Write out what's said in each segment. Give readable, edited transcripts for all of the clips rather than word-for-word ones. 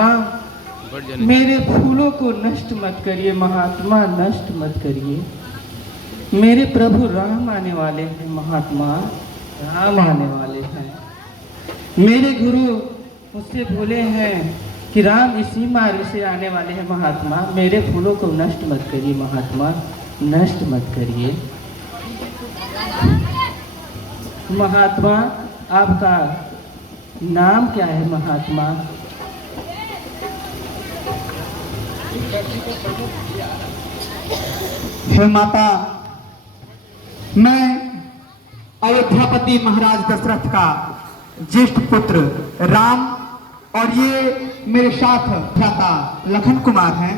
महात्मा मेरे फूलों को नष्ट मत करिए, महात्मा नष्ट मत करिए। मेरे प्रभु राम आने वाले हैं महात्मा, राम आने वाले हैं। मेरे गुरु मुझसे बोले हैं कि राम इसी मार्ग से आने वाले हैं महात्मा। मेरे फूलों को नष्ट मत करिए महात्मा, नष्ट मत करिए। महात्मा आपका नाम क्या है महात्मा? हे माता, मैं अयोध्यापति महाराज दशरथ का ज्येष्ठ पुत्र राम और ये मेरे साथ भ्राता लखन कुमार हैं।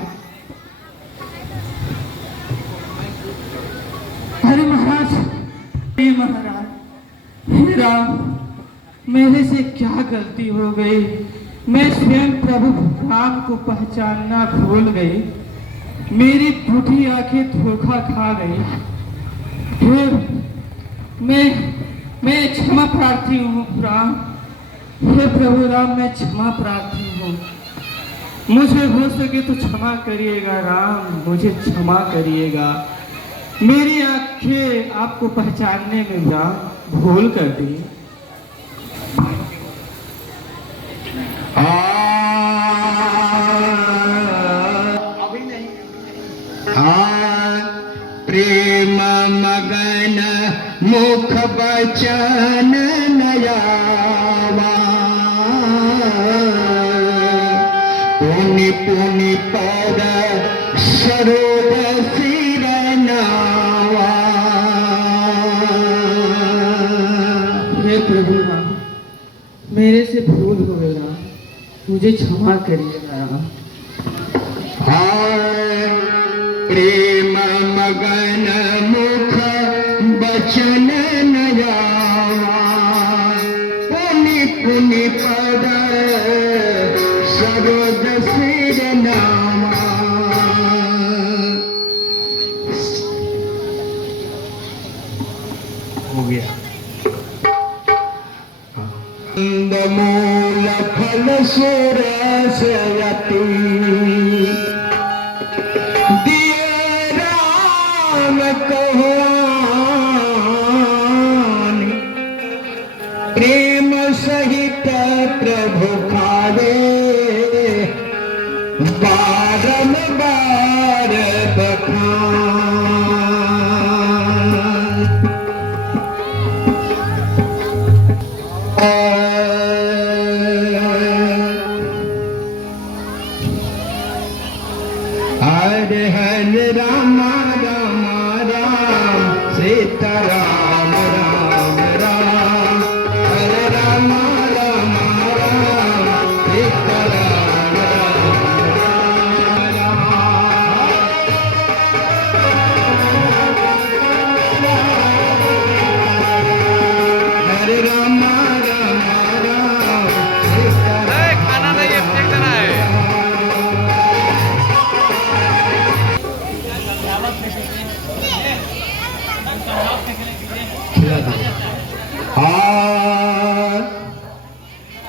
अरे महाराज, हे महाराज, हे राम, मेरे से क्या गलती हो गई? मैं स्वयं प्रभु राम को पहचानना भूल गई। मेरी बूढ़ी आंखें धोखा खा गई। फिर मैं क्षमा प्रार्थी हूँ राम। हे प्रभु राम, मैं क्षमा प्रार्थी हूँ। मुझे हो सके तो क्षमा करिएगा राम, मुझे क्षमा करिएगा। मेरी आंखें आपको पहचानने में राम भूल कर दी। प्रेम मगन मुख बचन नयावा, पुनि पुनि पद सरोद सिर नावा। हे प्रभु राम, मेरे से भूल हो गई राम, मुझे क्षमा करिएगा राम। प्रेम मगन मुख बचन नयावा, पुनि पुनि पद सरोद सिर नावा। हो गया। मूल फल सुरसयति, प्रेम सहित प्रभु खावे, बारंबार बखान। हरे हरे राम राम राम, सीता राम राम राम। हरे राम राम राम, सीता राम राम राम। हरे राम राम राम, सीता राम। खाना नहीं है, फेंक देना है।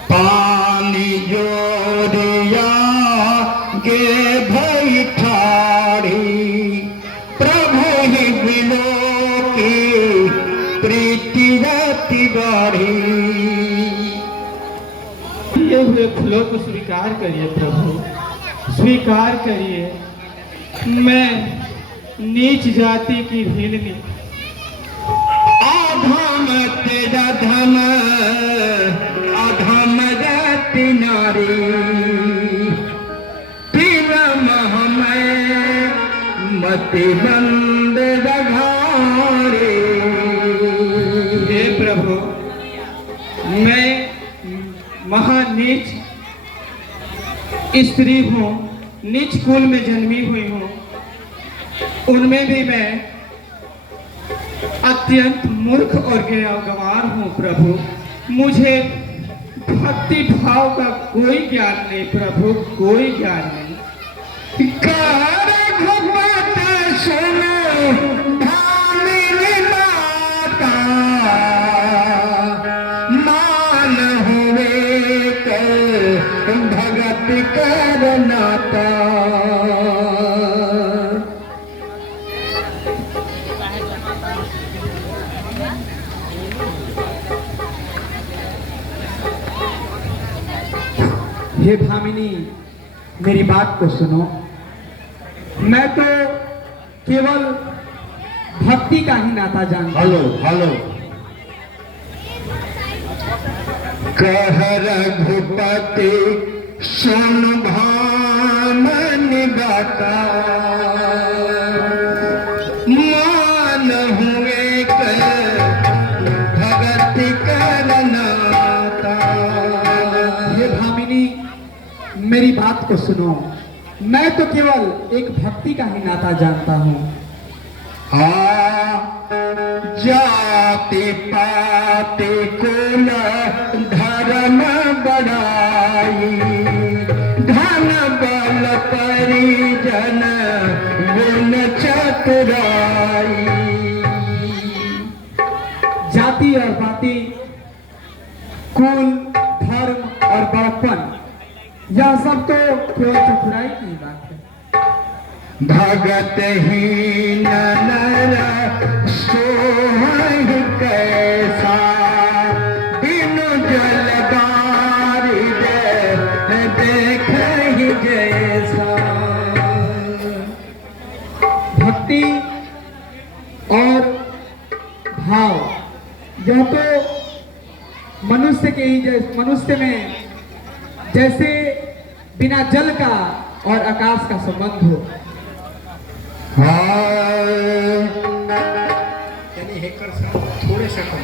पानी जोड़िया गे भई ठाड़ी, प्रभु ही बिलो की प्रीति रति बाढ़ी। ये हुए फूलों को स्वीकार करिए प्रभु, स्वीकार करिए। मैं नीच जाति की भीलनी, अधम तेरा धम अधम रति नारी, तिलम हमें मति बंद रघारे। हे प्रभु, मैं महानीच स्त्री हूँ, नीच कुल में जन्मी हुई हूँ। उनमें भी मैं अत्यंत मूर्ख और गंवार हूँ प्रभु। मुझे भक्ति भाव का कोई ज्ञान नहीं प्रभु, कोई ज्ञान नहीं। भगवत सुनो भामिनी माता, मान हुए कर भगत का करनाता। हे भामिनी, मेरी बात को सुनो। मैं तो केवल भक्ति का ही नाता जानता हूं। हेलो कह रघुपति सुन भामनि गाता, मान हुए भगति करनाता। हे भामिनी, मेरी बात को सुनो। मैं तो केवल एक भक्ति का ही नाता जानता हूँ। जाति पाति कुल धर्म बढ़ाई, धन बल परिजन गुण चतुराई। जाति और पाति, कुल, धर्म और बड़प्पन, यह सब तो केवल चतुराई की बात है। भगत हीन नर सोहि कैसा, बिनु जल बारिद देखहि जैसा। भक्ति और भाव, यह तो मनुष्य के ही मनुष्य में जैसे बिना जल का और आकाश का संबंध हो। यानी हेकर थोड़े से कम।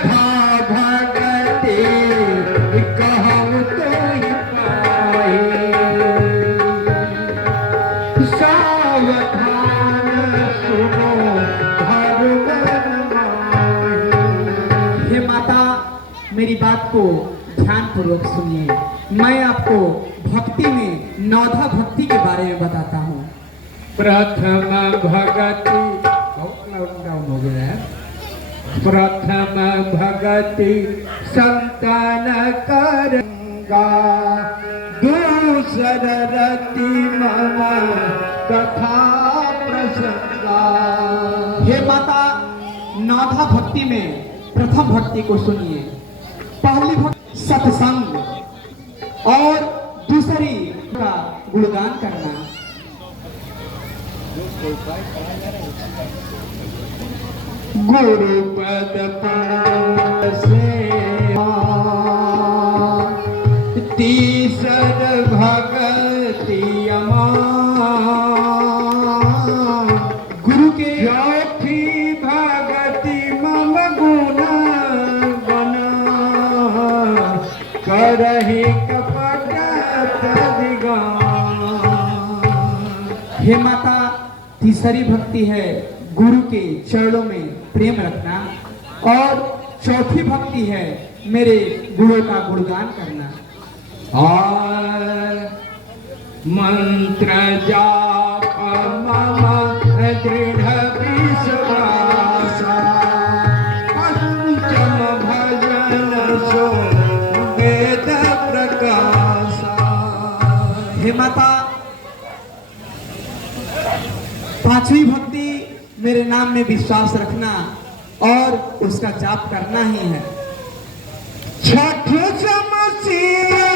भगति कहूँ तो ही पाई, सावधान सुनो भगवन माही। हे माता, मेरी बात को ध्यान पूर्वक सुनिए। मैं आपको भक्ति में नौधा भक्ति के बारे में बताता हूँ। प्रथम भगति डाउन हो गया है। प्रथम भगति संतान करंगा, दूसर रति मम कथा प्रसंगा। हे माता, नौधा भक्ति में प्रथम भक्ति को सुनिए। पहली भक्ति सत्संग और दूसरी का गुणगान करना। गुरु पद सेवा, तीसर भगति गुरु के चौथी भगति मम गुण बना, करहि कपट तदिगान। हे माता, तीसरी भक्ति है गुरु के चरणों में प्रेम रखना और चौथी भक्ति है मेरे गुरु का गुणगान करना। और मंत्र जाप मम दृढ़ विश्वासा, पंचम भजन सो वेद प्रकाशा। हे माता, पांचवी भक्ति मेरे नाम में विश्वास रखना और उसका जाप करना ही है। छठ समसिया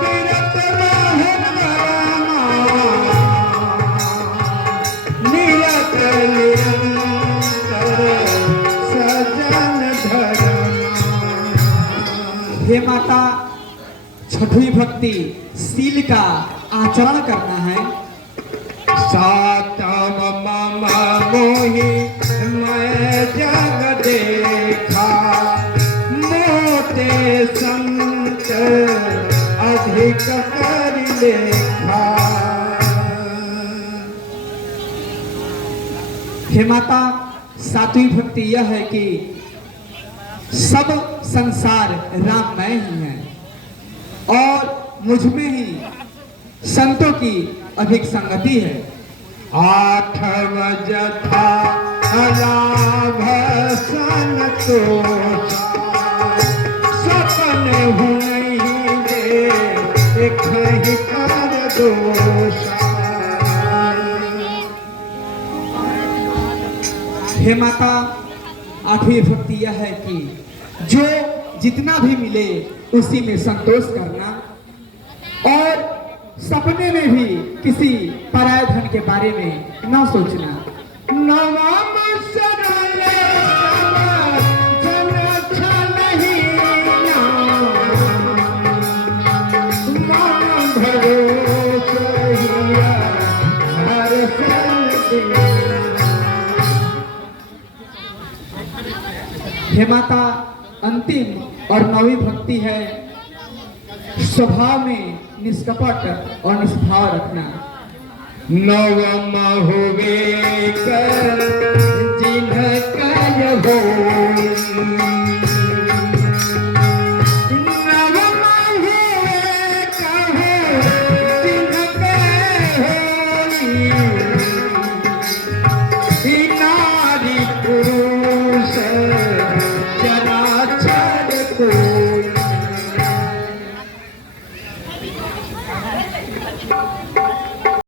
विरत रहन रामा, निरत निरंतर सजन धर्मा। हे माता, छठवीं भक्ति शील का आचरण करना है। सातम मम मोहि मैं जग देखा, मोटे संत अधिक कर लेखा। हे माता, सातवीं भक्ति यह है कि सब संसार राममय ही है और मुझ में ही संतों की अधिक संगति है। आठव जथा लाभ संतोषा, दोष। हे माता, आठवीं भक्ति यह है कि जो जितना भी मिले उसी में संतोष करना और सपने में भी किसी पराय धन के बारे में न सोचना। नवम शरण जन अच्छा नहीं मन भरोसा हर संग। हे माता, अंतिम और नवी भक्ति है स्वभाव में निष्कपट और निष्भाव रखना। नवम हुए कर जिनका हो